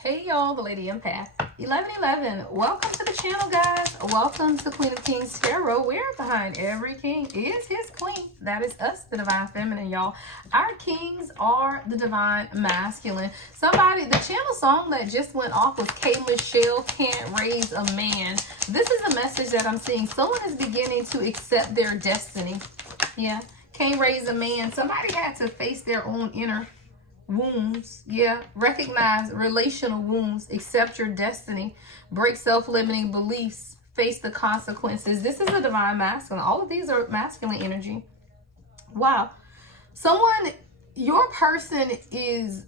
Hey y'all, the Lady Empath 1111. Welcome to the channel, guys. Welcome to Queen of Kings Tarot, where behind every king is his queen. That is us, the divine feminine, y'all. Our kings are the divine masculine. The channel song that just went off was K. Michelle, Can't Raise a Man. This is a message that I'm seeing. Someone is beginning to accept their destiny. Yeah, can't raise a man. Somebody had to face their own inner wounds. Yeah, recognize relational wounds, accept your destiny, break self-limiting beliefs, face the consequences. This is a divine masculine. All of these are masculine energy. Wow. Your person is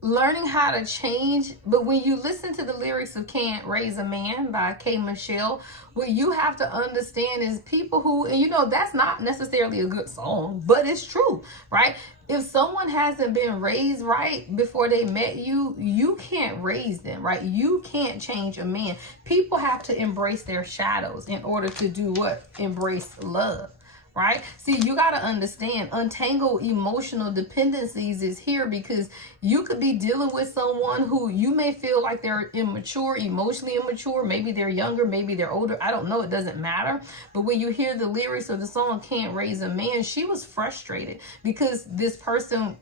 learning how to change, but when you listen to the lyrics of Can't Raise a Man by K. Michelle, what you have to understand is people who, and that's not necessarily a good song, but it's true, right? If someone hasn't been raised right before they met you, you can't raise them, right? You can't change a man. People have to embrace their shadows in order to do what? Embrace love. Right? See, you got to understand, untangle emotional dependencies is here because you could be dealing with someone who you may feel like they're immature, emotionally immature. Maybe they're younger, maybe they're older. I don't know. It doesn't matter. But when you hear the lyrics of the song Can't Raise a Man, she was frustrated because this person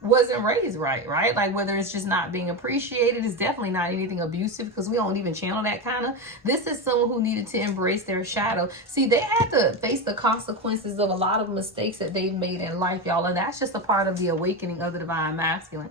wasn't raised right? Like whether it's just not being appreciated, it's definitely not anything abusive because we don't even channel that kind of. This is someone who needed to embrace their shadow. See, they had to face the consequences of a lot of mistakes that they've made in life, y'all, and that's just a part of the awakening of the divine masculine.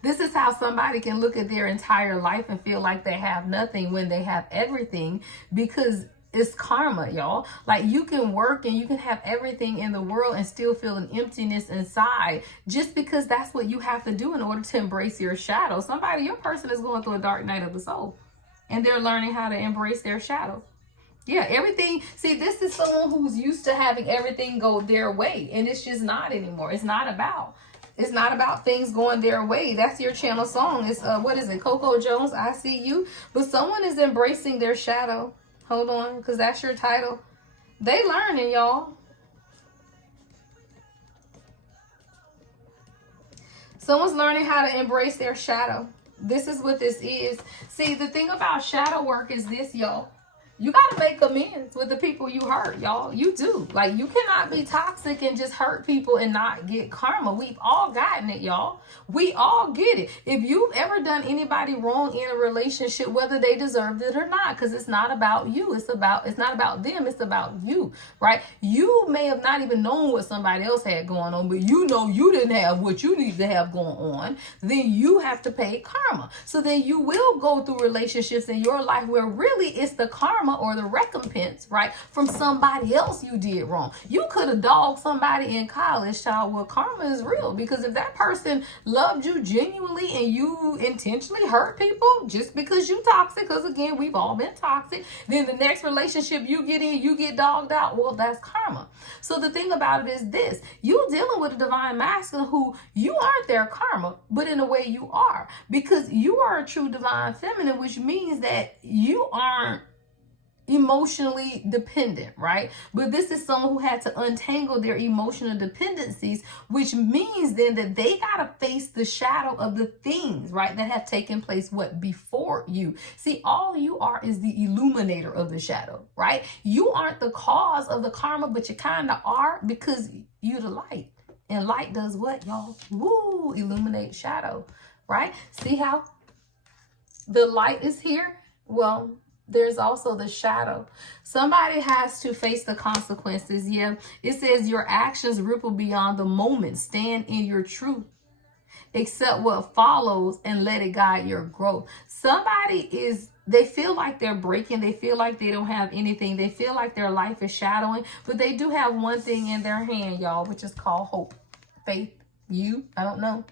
This is how somebody can look at their entire life and feel like they have nothing when they have everything, because it's karma, y'all. Like, you can work and you can have everything in the world and still feel an emptiness inside just because that's what you have to do in order to embrace your shadow. Your person is going through a dark night of the soul and they're learning how to embrace their shadow. Yeah, everything. See, this is someone who's used to having everything go their way, and it's just not anymore. It's not about things going their way. That's your channel song. It's what is it? Coco Jones, I See You. But someone is embracing their shadow. Hold on, because that's your title. They learning, y'all. Someone's learning how to embrace their shadow. This is what this is. See, the thing about shadow work is this, y'all. You got to make amends with the people you hurt, y'all. You do. Like, you cannot be toxic and just hurt people and not get karma. We've all gotten it, y'all. We all get it. If you've ever done anybody wrong in a relationship, whether they deserved it or not, because it's not about you. It's not about them. It's about you, right? You may have not even known what somebody else had going on, but you know you didn't have what you need to have going on. Then you have to pay karma. So then you will go through relationships in your life where really it's the karma or the recompense, right, from somebody else you did wrong. You could have dogged somebody in college, child. Well, karma is real, because if that person loved you genuinely and you intentionally hurt people just because you toxic, because again, we've all been toxic, then the next relationship you get in, you get dogged out. Well, that's karma. So the thing about it is this: you dealing with a divine masculine who you aren't their karma, but in a way you are, because you are a true divine feminine, which means that you aren't emotionally dependent, right? But this is someone who had to untangle their emotional dependencies, which means then that they got to face the shadow of the things, right, that have taken place before you. See, all you are is the illuminator of the shadow, right? You aren't the cause of the karma, but you kind of are, because you're the light. And light does what, y'all? Woo, illuminate shadow, right? See how the light is here? Well, there's also the shadow. Somebody has to face the consequences. Yeah, it says your actions ripple beyond the moment. Stand in your truth. Accept what follows and let it guide your growth. They feel like they're breaking. They feel like they don't have anything. They feel like their life is shadowing, but they do have one thing in their hand, y'all, which is called hope, faith. I don't know.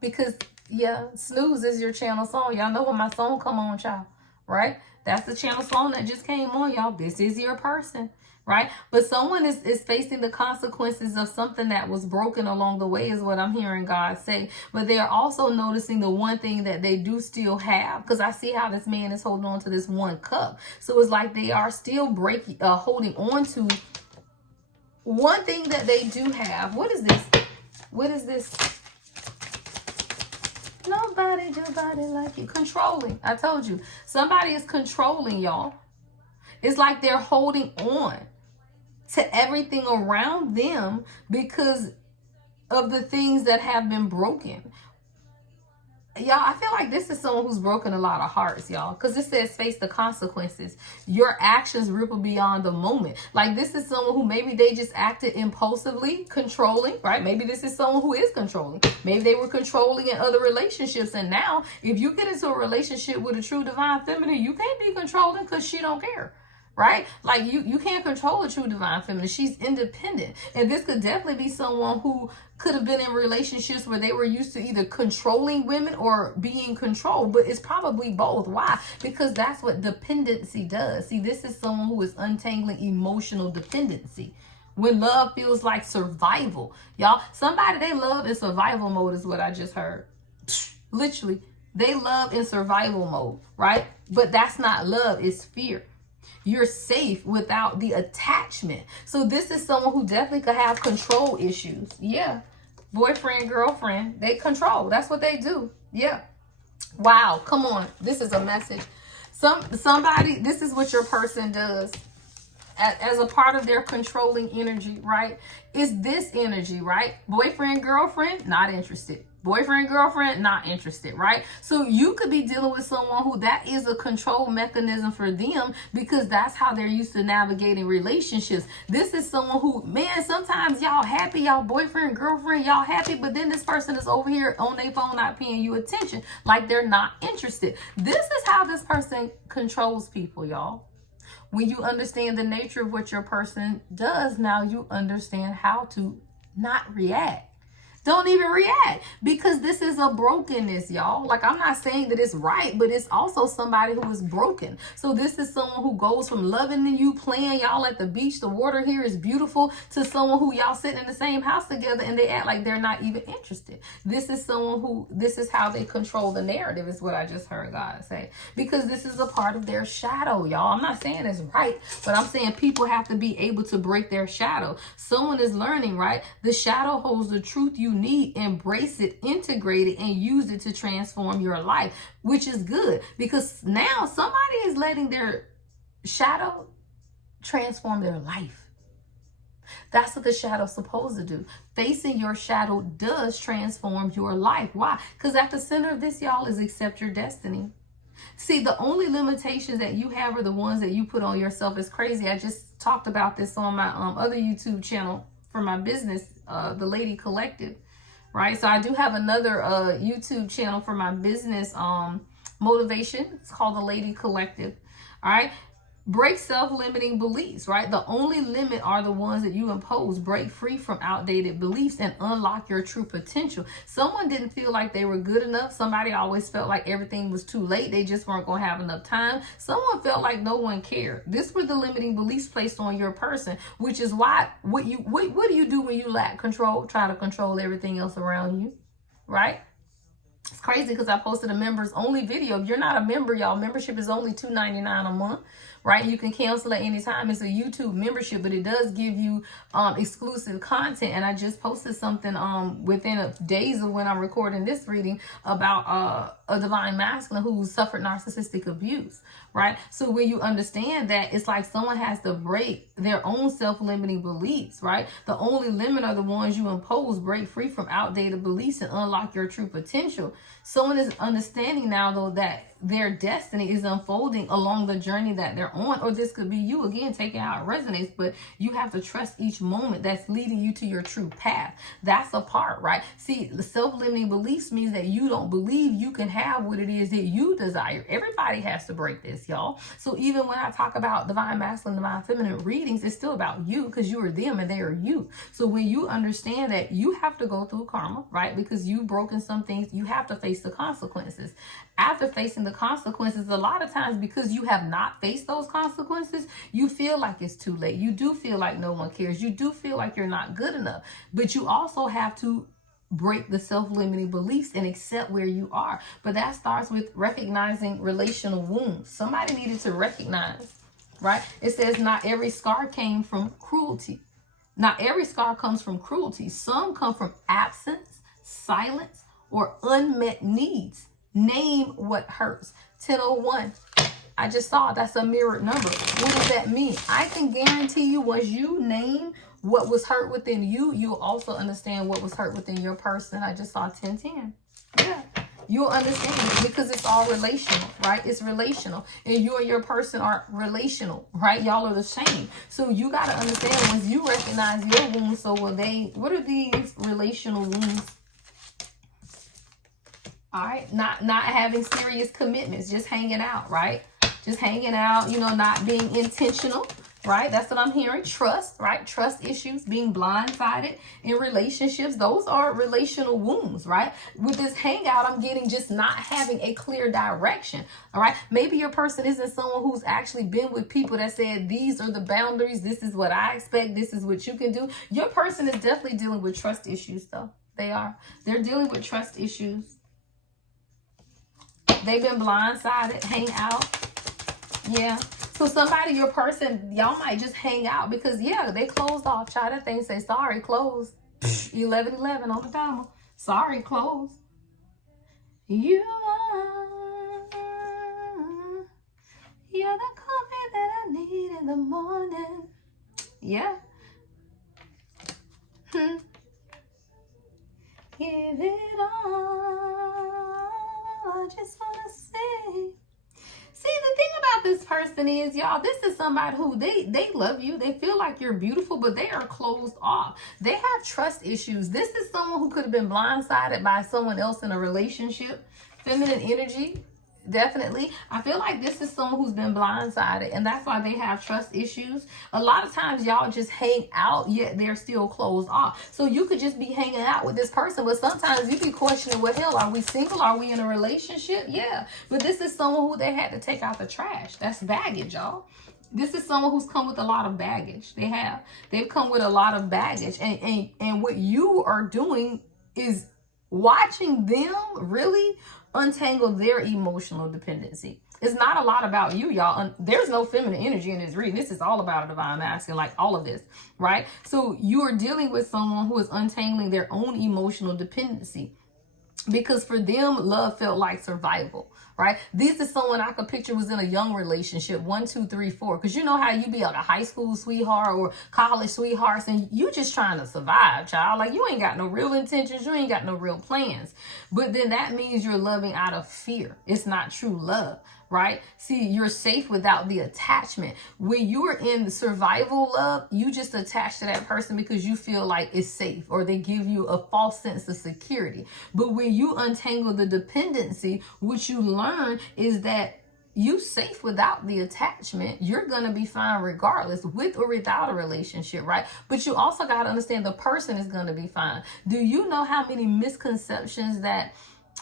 Because, yeah, snooze is your channel song. Y'all know when my song come on, child. Right? That's the channel song that just came on, y'all. This is your person, right? But someone is facing the consequences of something that was broken along the way, is what I'm hearing God say. But they're also noticing the one thing that they do still have, because I see how this man is holding on to this one cup. So it's like they are still holding on to one thing that they do have. What is this? What is this? Nobody like you. Controlling. I told you. Somebody is controlling, y'all. It's like they're holding on to everything around them because of the things that have been broken. Y'all, I feel like this is someone who's broken a lot of hearts, y'all. Because it says face the consequences. Your actions ripple beyond the moment. Like, this is someone who maybe they just acted impulsively, controlling, right? Maybe this is someone who is controlling. Maybe they were controlling in other relationships. And now, if you get into a relationship with a true divine feminine, you can't be controlling because she don't care. Right? Like, you can't control a true divine feminine. She's independent. And this could definitely be someone who could have been in relationships where they were used to either controlling women or being controlled. But it's probably both. Why? Because that's what dependency does. See, this is someone who is untangling emotional dependency. When love feels like survival. Y'all, somebody they love in survival mode is what I just heard. Literally, they love in survival mode, right? But that's not love, it's fear. You're safe without the attachment. So this is someone who definitely could have control issues. Yeah. Boyfriend, girlfriend, they control. That's what they do. Yeah. Wow. Come on. This is a message. Somebody, this is what your person does as a part of their controlling energy, right? Is this energy, right? Boyfriend, girlfriend, not interested. Boyfriend, girlfriend, not interested, right? So you could be dealing with someone who that is a control mechanism for them because that's how they're used to navigating relationships. This is someone who, man, sometimes y'all happy, y'all boyfriend, girlfriend, y'all happy, but then this person is over here on their phone not paying you attention, like they're not interested. This is how this person controls people, y'all. When you understand the nature of what your person does, now you understand how to not react. Don't even react because this is a brokenness, y'all. Like, I'm not saying that it's right, but it's also somebody who is broken. So this is someone who goes from loving you, playing y'all at the beach, the water here is beautiful, to someone who y'all sitting in the same house together and they act like they're not even interested. This is someone who, this is how they control the narrative is what I just heard God say. Because this is a part of their shadow, y'all. I'm not saying it's right, but I'm saying people have to be able to break their shadow. Someone is learning, right? The shadow holds the truth you need, embrace it, integrate it, and use it to transform your life, which is good because now somebody is letting their shadow transform their life. That's what the shadow's supposed to do. Facing your shadow does transform your life. Why? Because at the center of this, y'all, is accept your destiny. See, the only limitations that you have are the ones that you put on yourself. It's crazy. I just talked about this on my other YouTube channel for my business, The Lady Collective, right? So I do have another YouTube channel for my business motivation. It's called The Lady Collective, all right? Break self-limiting beliefs, right? The only limit are the ones that you impose. Break free from outdated beliefs and unlock your true potential. Someone didn't feel like they were good enough. Somebody always felt like everything was too late. They just weren't going to have enough time. Someone felt like no one cared. This were the limiting beliefs placed on your person, which is why what do you do when you lack control? Try to control everything else around you, right? It's crazy because I posted a members only video. If you're not a member, y'all, membership is only $2.99 a month. Right? You can cancel at any time. It's a YouTube membership, but it does give you exclusive content. And I just posted something within days of when I'm recording this reading about a divine masculine who suffered narcissistic abuse. Right? So when you understand that, it's like someone has to break their own self-limiting beliefs. Right? The only limit are the ones you impose. Break free from outdated beliefs and unlock your true potential. Someone is understanding now, though, that their destiny is unfolding along the journey that they're on, or this could be you again, taking how it resonates, but you have to trust each moment that's leading you to your true path. That's a part, right? See, the self-limiting beliefs means that you don't believe you can have what it is that you desire. Everybody has to break this, y'all. So even when I talk about divine masculine, divine feminine readings, it's still about you because you are them and they are you. So when you understand that you have to go through karma, right? Because you've broken some things, you have to face the consequences. After facing the consequences, a lot of times because you have not faced those consequences, you feel like it's too late. You do feel like no one cares. You do feel like you're not good enough. But you also have to break the self-limiting beliefs and accept where you are. But that starts with recognizing relational wounds. Somebody needed to recognize, right? It says not every scar came from cruelty. Not every scar comes from cruelty. Some come from absence, silence, or unmet needs. Name what hurts. 1001. I just saw that's a mirrored number. What does that mean? I can guarantee you once you name what was hurt within you, you'll also understand what was hurt within your person. I just saw 1010. Yeah. You'll understand it because it's all relational, right? It's relational. And you and your person are relational, right? Y'all are the same. So you got to understand once you recognize your wounds, so will they, what are these relational wounds? All right. Not having serious commitments, just hanging out, right? Just hanging out, you know, not being intentional, right? That's what I'm hearing. Trust, right? Trust issues, being blindsided in relationships. Those are relational wounds, right? With this hangout, I'm getting just not having a clear direction, all right? Maybe your person isn't someone who's actually been with people that said, these are the boundaries. This is what I expect. This is what you can do. Your person is definitely dealing with trust issues, though. They are. They're dealing with trust issues. They've been blindsided, hang out. Yeah. So somebody, your person, y'all might just hang out because, yeah, they closed off. Try that thing, say, sorry, closed. 11:11 on the timer. Sorry, closed. You're the coffee that I need in the morning. Yeah. Give it all. I just want to say. See, the thing about this person is, y'all, this is somebody who they love you. They feel like you're beautiful, but they are closed off. They have trust issues. This is someone who could have been blindsided by someone else in a relationship. Feminine energy, definitely. I feel like this is someone who's been blindsided, and that's why they have trust issues. A lot of times, y'all just hang out, yet they're still closed off. So you could just be hanging out with this person, but sometimes you be questioning, what hell, are we single? Are we in a relationship? Yeah. But this is someone who they had to take out the trash. That's baggage, y'all. This is someone who's come with a lot of baggage. They've come with a lot of baggage. And what you are doing is watching them really untangle their emotional dependency. It's not a lot about you, y'all. There's no feminine energy in this reading. This is all about a divine masculine, like all of this, right? So you are dealing with someone who is untangling their own emotional dependency, because for them, love felt like survival, right? This is someone I could picture was in a young relationship, 1, 2, 3, 4. Because you know how you be like a high school sweetheart or college sweethearts, and you just trying to survive, child. Like you ain't got no real intentions. You ain't got no real plans. But then that means you're loving out of fear. It's not true love, right? See, you're safe without the attachment. When you're in the survival love, you just attach to that person because you feel like it's safe, or they give you a false sense of security. But when you untangle the dependency, what you learn is that you safe without the attachment. You're going to be fine regardless, with or without a relationship, right? But you also got to understand the person is going to be fine. Do you know how many misconceptions that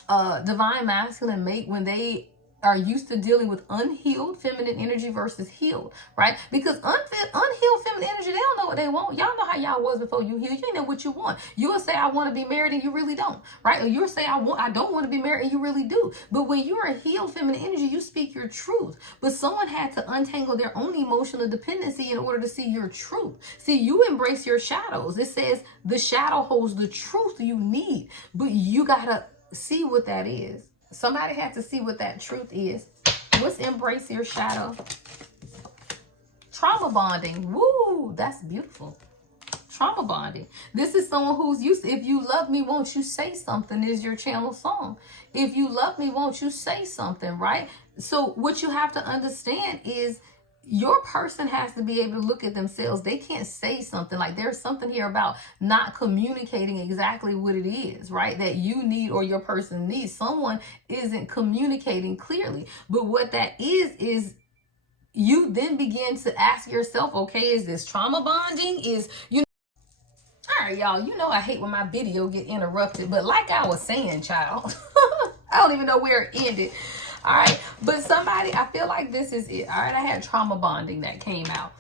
divine masculine make when they are used to dealing with unhealed feminine energy versus healed, right? Because unhealed feminine energy, they don't know what they want. Y'all know how y'all was before you healed. You ain't know what you want. You'll say, I want to be married, and you really don't, right? Or you'll say, I don't want to be married, and you really do. But when you're a healed feminine energy, you speak your truth. But someone had to untangle their own emotional dependency in order to see your truth. See, you embrace your shadows. It says the shadow holds the truth you need, but you got to see what that is. Somebody had to see what that truth is. Let's embrace your shadow. Trauma bonding. Woo, that's beautiful. Trauma bonding. This is someone who's used to, if you love me, won't you say something, is your channel song. If you love me, won't you say something, right? So what you have to understand is your person has to be able to look at themselves. They can't say something. Like there's something here about not communicating exactly what it is, right? That you need or your person needs. Someone isn't communicating clearly. But what that is you then begin to ask yourself, okay, is this trauma bonding? All right, y'all, you know I hate when my video get interrupted. But like I was saying, child, I don't even know where it ended. All right, but somebody, I feel like this is it. All right, I had trauma bonding that came out.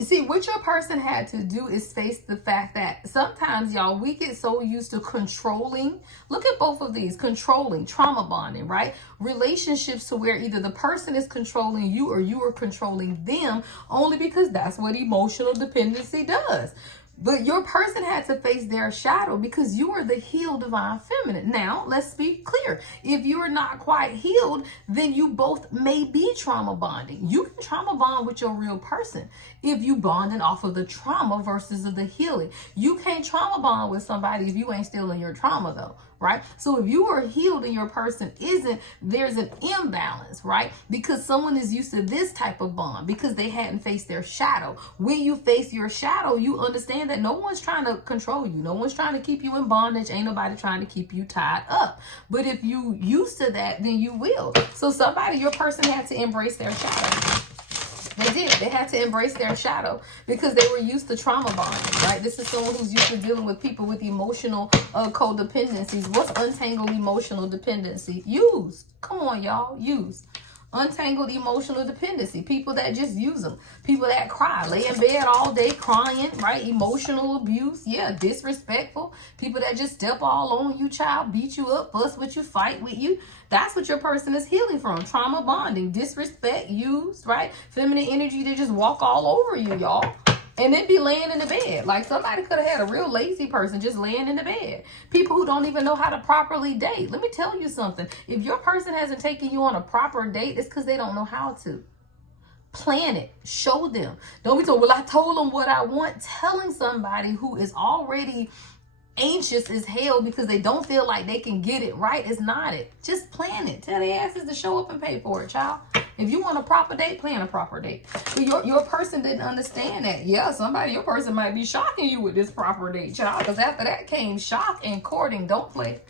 See, what your person had to do is face the fact that sometimes, y'all, we get so used to controlling. Look at both of these, controlling, trauma bonding, right? Relationships to where either the person is controlling you or you are controlling them, only because that's what emotional dependency does. But your person had to face their shadow because you are the healed divine feminine. Now, let's be clear. If you are not quite healed, then you both may be trauma bonding. You can trauma bond with your real person if you bonding off of the trauma versus of the healing. You can't trauma bond with somebody if you ain't still in your trauma though, right? So if you are healed and your person isn't, there's an imbalance, right? Because someone is used to this type of bond because they hadn't faced their shadow. When you face your shadow, you understand that no one's trying to control you. No one's trying to keep you in bondage. Ain't nobody trying to keep you tied up. But if you used to that, then you will. So somebody, your person had to embrace their shadow. They did. They had to embrace their shadow because they were used to trauma bonding, right? This is someone who's used to dealing with people with emotional codependencies. What's untangled emotional dependency? Use. Come on, y'all. Use. Untangled emotional dependency. People that just use them. People that cry. Lay in bed all day crying, right? Emotional abuse. Yeah, disrespectful. People that just step all on you, child. Beat you up, fuss with you, fight with you. That's what your person is healing from. Trauma bonding. Disrespect, used, right? Feminine energy to just walk all over you, y'all. And then be laying in the bed. Like somebody could have had a real lazy person just laying in the bed. People who don't even know how to properly date. Let me tell you something. If your person hasn't taken you on a proper date, it's because they don't know how to. Plan it. Show them. Don't be told, well, I told them what I want. Telling somebody who is already anxious as hell because they don't feel like they can get it right is not it. Just plan it. Tell their asses to show up and pay for it, child. If you want a proper date, plan a proper date. But your person didn't understand that. Yeah, your person might be shocking you with this proper date, child. Because after that came shock and courting. Don't play.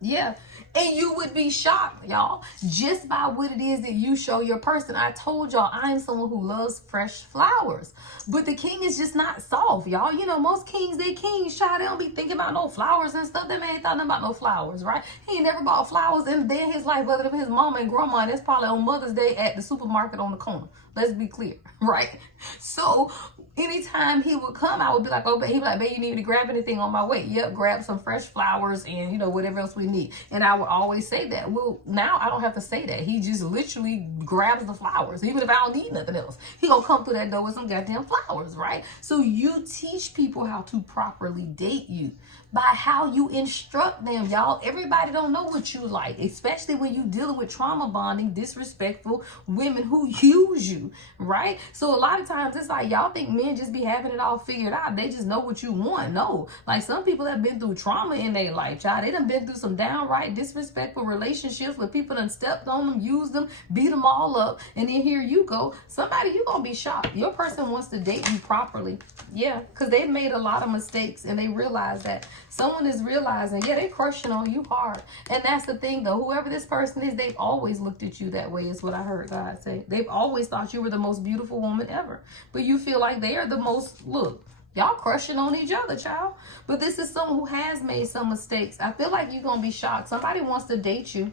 Yeah. And you would be shocked, y'all, just by what it is that you show your person. I told y'all I am someone who loves fresh flowers. But the king is just not soft, y'all. You know, most kings, they kings, child. They don't be thinking about no flowers and stuff. That man ain't thought about no flowers, right? He ain't never bought flowers in a day in his life other than his mama and grandma. And that's probably on Mother's Day at the supermarket on the corner. Let's be clear, right? So anytime he would come, I would be like, oh, but he'd be like, babe, you need me to grab anything on my way? Yep, grab some fresh flowers and, you know, whatever else we need. And I would always say that. Well, now I don't have to say that. He just literally grabs the flowers. Even if I don't need nothing else, he gonna come through that door with some goddamn flowers, right? So you teach people how to properly date you by how you instruct them, y'all. Everybody don't know what you like, especially when you dealing with trauma bonding, disrespectful women who use you, right? So a lot of times it's like y'all think men just be having it all figured out. They just know what you want. No, like some people have been through trauma in their life, child. They done been through some downright disrespectful relationships where people done stepped on them, used them, beat them all up, and then here you go. Somebody, you gonna be shocked. Your person wants to date you properly. Yeah, because they've made a lot of mistakes and they realize that. Someone is realizing, yeah, they crushing on you hard. And that's the thing, though. Whoever this person is, they've always looked at you that way, is what I heard God say. They've always thought you were the most beautiful woman ever. But you feel like they are the most, look, y'all crushing on each other, child. But this is someone who has made some mistakes. I feel like you're going to be shocked. Somebody wants to date you.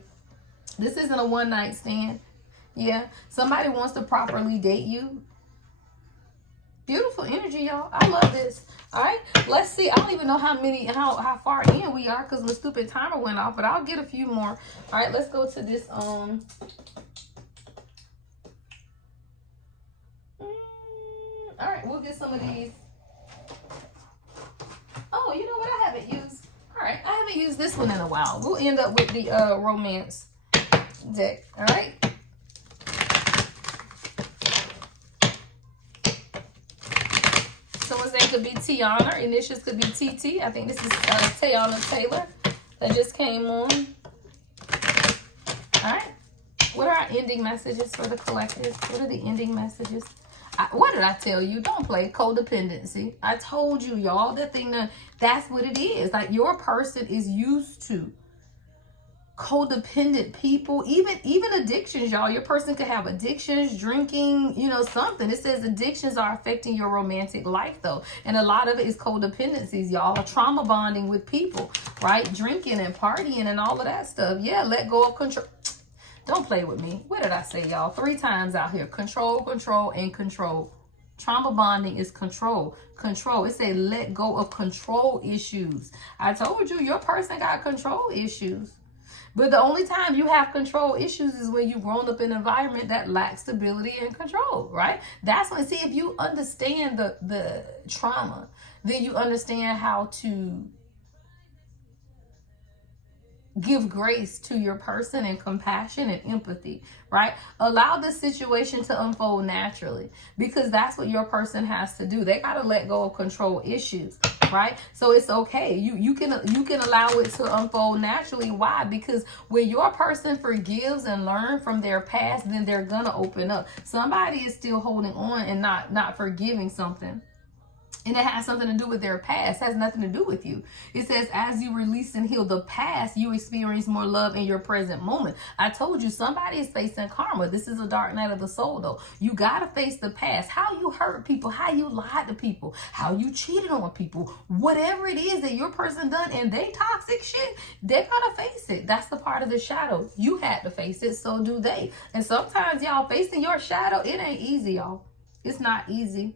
This isn't a one-night stand. Yeah, somebody wants to properly date you. Beautiful energy, y'all. I love this. All right, let's see. I don't even know how far in we are because the stupid timer went off, but I'll get a few more. All right, let's go to this. All right, we'll get some of these. Oh, you know what? I haven't used. All right, I haven't used this one in a while. We'll end up with the romance deck. All right. Someone's name could be Tiana. Initials could be TT. I think this is Tiana Taylor that just came on. All right. What are our ending messages for the collective? What are the ending messages? What did I tell you? Don't play codependency. I told you, y'all, that's what it is. Like your person is used to codependent people, even addictions, y'all. Your person could have addictions, drinking, you know, something. It says addictions are affecting your romantic life, though, and a lot of it is codependencies, y'all. Trauma bonding with people, right? Drinking and partying and all of that stuff. Yeah, let go of control. Don't play with me. What did I say, y'all? 3 times out here. Control, control, and control. Trauma bonding is control. Control. It says let go of control issues. I told you, your person got control issues. But the only time you have control issues is when you've grown up in an environment that lacks stability and control, right? That's when, see, if you understand the trauma, then you understand how to give grace to your person and compassion and empathy, right? Allow the situation to unfold naturally, because that's what your person has to do. They got to let go of control issues, right? So it's okay. You can allow it to unfold naturally. Why? Because when your person forgives and learn from their past, then they're gonna open up. Somebody is still holding on and not forgiving something, and it has something to do with their past. It has nothing to do with you. It says, as you release and heal the past, you experience more love in your present moment. I told you, somebody is facing karma. This is a dark night of the soul, though. You got to face the past. How you hurt people, how you lied to people, how you cheated on people, whatever it is that your person done and they toxic shit, they got to face it. That's the part of the shadow. You had to face it, so do they. And sometimes, y'all, facing your shadow, it ain't easy, y'all. It's not easy.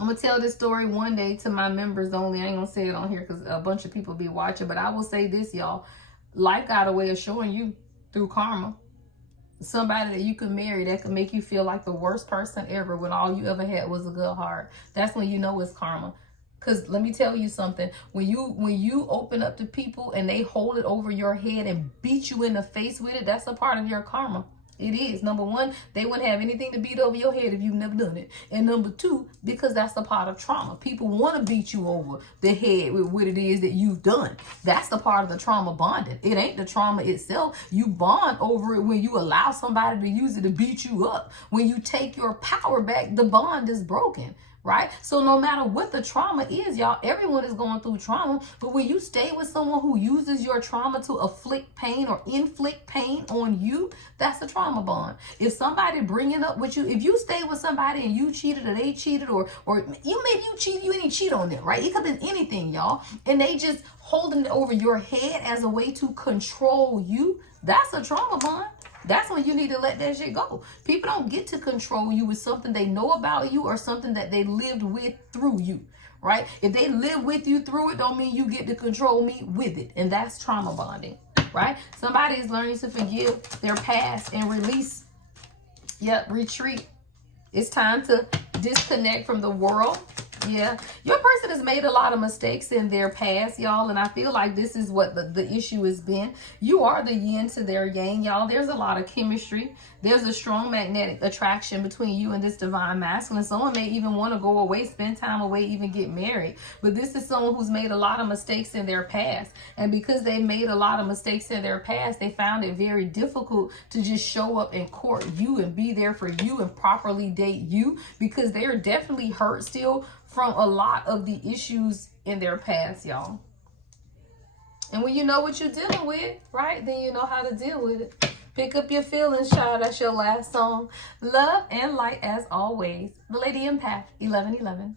I'm going to tell this story one day to my members only. I ain't going to say it on here because a bunch of people be watching. But I will say this, y'all. Life got a way of showing you through karma. Somebody that you can marry that can make you feel like the worst person ever when all you ever had was a good heart. That's when you know it's karma. Because let me tell you something. When you open up to people and they hold it over your head and beat you in the face with it, that's a part of your karma. It is. Number one, they wouldn't have anything to beat over your head if you've never done it. And number two, because that's a part of trauma. People want to beat you over the head with what it is that you've done. That's the part of the trauma bonding. It ain't the trauma itself. You bond over it when you allow somebody to use it to beat you up. When you take your power back, the bond is broken. Right? So no matter what the trauma is, y'all, everyone is going through trauma. But when you stay with someone who uses your trauma to afflict pain or inflict pain on you, that's a trauma bond. If somebody bringing up with you, if you stay with somebody and you cheated or they cheated or you maybe you cheat, you didn't cheat on them, right? It could have been anything, y'all. And they just holding it over your head as a way to control you. That's a trauma bond. That's when you need to let that shit go. People don't get to control you with something they know about you or something that they lived with through you, right? If they live with you through it, don't mean you get to control me with it. And that's trauma bonding, right? Somebody is learning to forgive their past and release. Yep, retreat. It's time to disconnect from the world. Yeah, your person has made a lot of mistakes in their past, y'all, and I feel like this is what the issue has been. You are the yin to their yang, y'all. There's a lot of chemistry. There's a strong magnetic attraction between you and this divine masculine. Someone may even want to go away, spend time away, even get married. But this is someone who's made a lot of mistakes in their past. And because they made a lot of mistakes in their past, they found it very difficult to just show up and court you and be there for you and properly date you, because they are definitely hurt still from a lot of the issues in their past, y'all. And when you know what you're dealing with, right, then you know how to deal with it. Pick up your feelings, child. That's your last song. Love and light as always. The Lady Empath, 1111.